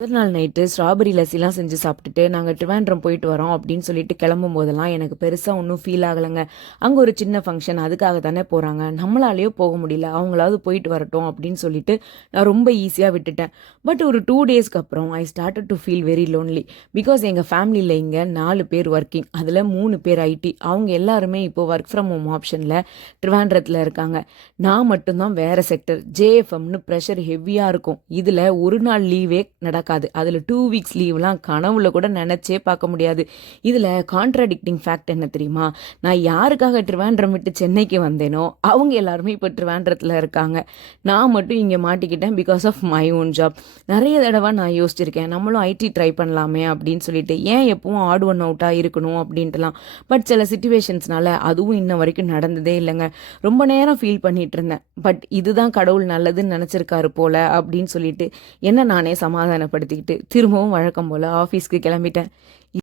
முதல் நாள் night strawberry லஸ்ஸிலாம் செஞ்சு சாப்பிட்டுட்டு நாங்கள் ட்ரிவாண்ட்ரம் போயிட்டு வரோம் அப்படின்னு சொல்லிட்டு கிளம்பும் போதெல்லாம் எனக்கு பெருசாக ஒன்றும் ஃபீல் ஆகலைங்க. அங்கே ஒரு சின்ன ஃபங்க்ஷன் அதுக்காக தானே போகிறாங்க, நம்மளாலேயோ போக முடியல, அவங்களாவது போயிட்டு வரட்டும் அப்படின்னு சொல்லிட்டு நான் ரொம்ப ஈஸியாக விட்டுட்டேன். பட் ஒரு 2 டேஸ்க்கு அப்புறம் I started to feel very lonely. Because எங்கள் ஃபேமிலியில் இங்கே 4 பேர் ஒர்க்கிங், அதில் 3 பேர் ஐடி. அவங்க எல்லாருமே இப்போ ஒர்க் ஃப்ரம் ஹோம் ஆப்ஷனில் ட்ரிவாண்ட்ரத்தில் இருக்காங்க. நான் மட்டும்தான் வேறு செக்டர் ஜேஎஃப்எம்னு ப்ரெஷர் ஹெவியாக இருக்கும். இதில் ஒரு நாள் லீவே நடக்காது. அதில் 2 வீக்ஸ் லீவ்லாம் கனவுல கூட நினச்சே பார்க்க முடியாது. இதில் கான்ட்ராடிக்டிங் ஃபேக்ட் என்ன தெரியுமா? நான் யாருக்காக ட்ரிவாண்ட்ரம் விட்டு சென்னைக்கு வந்தேனோ அவங்க எல்லாருமே இப்போ ட்ரிவாண்ட்ரத்தில் இருக்காங்க. நான் மட்டும் இங்கே மாட்டிக்கிட்டேன் because of my own job. நிறைய தடவை நான் யோசிச்சிருக்கேன், நம்மளும் ஐடி ட்ரை பண்ணலாமே அப்படின்னு சொல்லிட்டு, ஏன் எப்பவும் ஆட் ஒன் அவுட்டாக இருக்கணும் அப்படின்ட்டுலாம். பட் சில சுச்சுவேஷன்ஸ்னால அதுவும் இன்ன வரைக்கும் நடந்ததே இல்லைங்க. ரொம்ப நேரம் ஃபீல் பண்ணிட்டு இருந்தேன். பட் இதுதான் கடவுள் நல்லதுன்னு நினச்சிருக்காரு போல அப்படின்னு சொல்லிட்டு என்ன நானே சமாதானப்படுத்திக்கிட்டு திரும்பவும் வழக்கம் போல் ஆஃபீஸ்க்கு கிளம்பிட்டேன்.